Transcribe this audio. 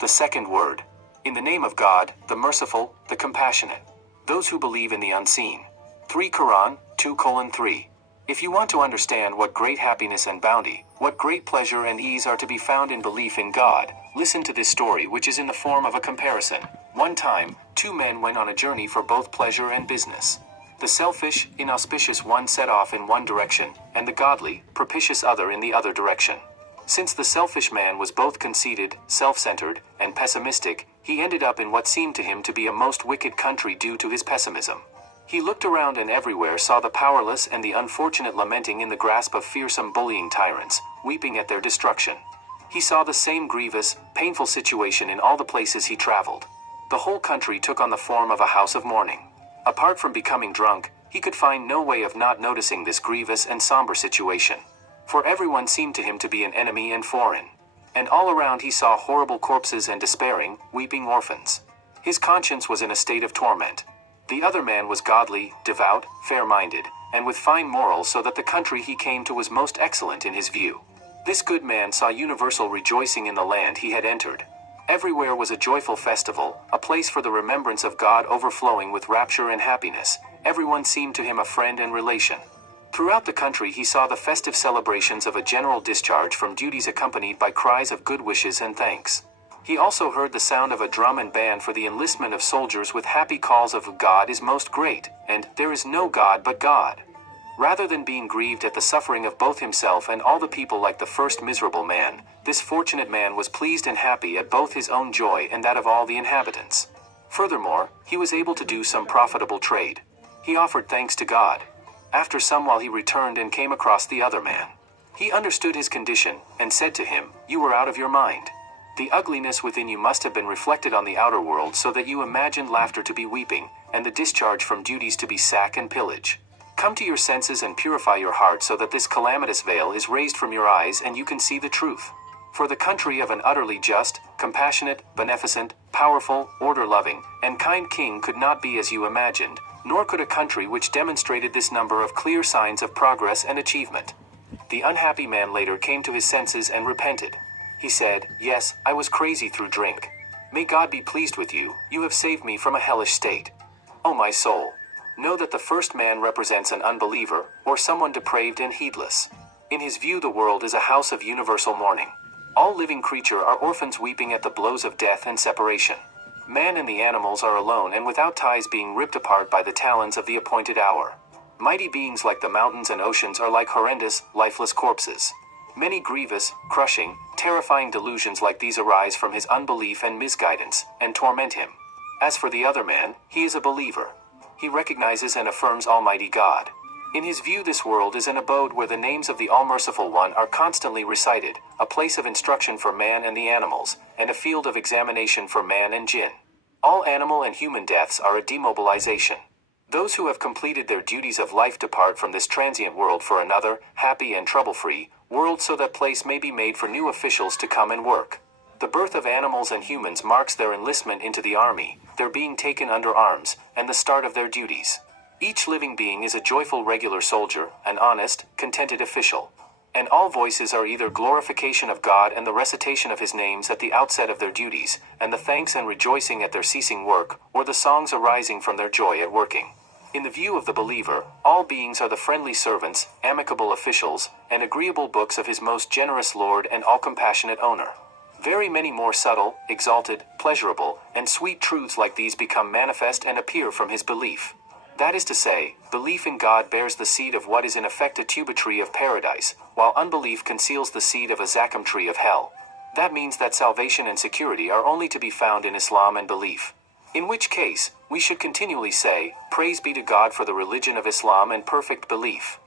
the second word. In the name of God, the merciful, the compassionate. Those who believe in the unseen. 3 Quran, 2:3. If you want to understand what great happiness and bounty, what great pleasure and ease are to be found in belief in God, listen to this story, which is in the form of a comparison. One time, 2 men went on a journey for both pleasure and business. The selfish, inauspicious one set off in one direction, and the godly, propitious other in the other direction. Since the selfish man was both conceited, self-centered, and pessimistic, he ended up in what seemed to him to be a most wicked country due to his pessimism. He looked around and everywhere saw the powerless and the unfortunate lamenting in the grasp of fearsome bullying tyrants, weeping at their destruction. He saw the same grievous, painful situation in all the places he traveled. The whole country took on the form of a house of mourning. Apart from becoming drunk, he could find no way of not noticing this grievous and somber situation. For everyone seemed to him to be an enemy and foreign. And all around he saw horrible corpses and despairing, weeping orphans. His conscience was in a state of torment. The other man was godly, devout, fair-minded, and with fine morals, so that the country he came to was most excellent in his view. This good man saw universal rejoicing in the land he had entered. Everywhere was a joyful festival, a place for the remembrance of God overflowing with rapture and happiness. Everyone seemed to him a friend and relation. Throughout the country he saw the festive celebrations of a general discharge from duties accompanied by cries of good wishes and thanks. He also heard the sound of a drum and band for the enlistment of soldiers with happy calls of "God is most great," and "There is no God but God." Rather than being grieved at the suffering of both himself and all the people like the first miserable man, this fortunate man was pleased and happy at both his own joy and that of all the inhabitants. Furthermore, he was able to do some profitable trade. He offered thanks to God. After some while he returned and came across the other man. He understood his condition, and said to him, "You were out of your mind. The ugliness within you must have been reflected on the outer world, so that you imagined laughter to be weeping, and the discharge from duties to be sack and pillage. Come to your senses and purify your heart, so that this calamitous veil is raised from your eyes and you can see the truth. For the country of an utterly just, compassionate, beneficent, powerful, order-loving, and kind king could not be as you imagined, nor could a country which demonstrated this number of clear signs of progress and achievement." The unhappy man later came to his senses and repented. He said, "Yes, I was crazy through drink. May God be pleased with you, you have saved me from a hellish state. O my soul, know that the first man represents an unbeliever, or someone depraved and heedless. In his view the world is a house of universal mourning. All living creatures are orphans weeping at the blows of death and separation. Man and the animals are alone and without ties, being ripped apart by the talons of the appointed hour. Mighty beings like the mountains and oceans are like horrendous, lifeless corpses. Many grievous, crushing, terrifying delusions like these arise from his unbelief and misguidance, and torment him. As for the other man, he is a believer. He recognizes and affirms Almighty God. In his view this world is an abode where the names of the All-Merciful One are constantly recited, a place of instruction for man and the animals, and a field of examination for man and jinn. All animal and human deaths are a demobilization. Those who have completed their duties of life depart from this transient world for another, happy and trouble-free, world, so that place may be made for new officials to come and work. The birth of animals and humans marks their enlistment into the army, their being taken under arms, and the start of their duties. Each living being is a joyful regular soldier, an honest, contented official. And all voices are either glorification of God and the recitation of his names at the outset of their duties, and the thanks and rejoicing at their ceasing work, or the songs arising from their joy at working. In the view of the believer, all beings are the friendly servants, amicable officials, and agreeable books of his most generous Lord and all-compassionate owner. Very many more subtle, exalted, pleasurable, and sweet truths like these become manifest and appear from his belief. That is to say, belief in God bears the seed of what is in effect a Tuba-Tree of Paradise, while unbelief conceals the seed of a Zacchum tree of hell. That means that salvation and security are only to be found in Islam and belief. In which case, we should continually say, "Praise be to God for the religion of Islam and perfect belief."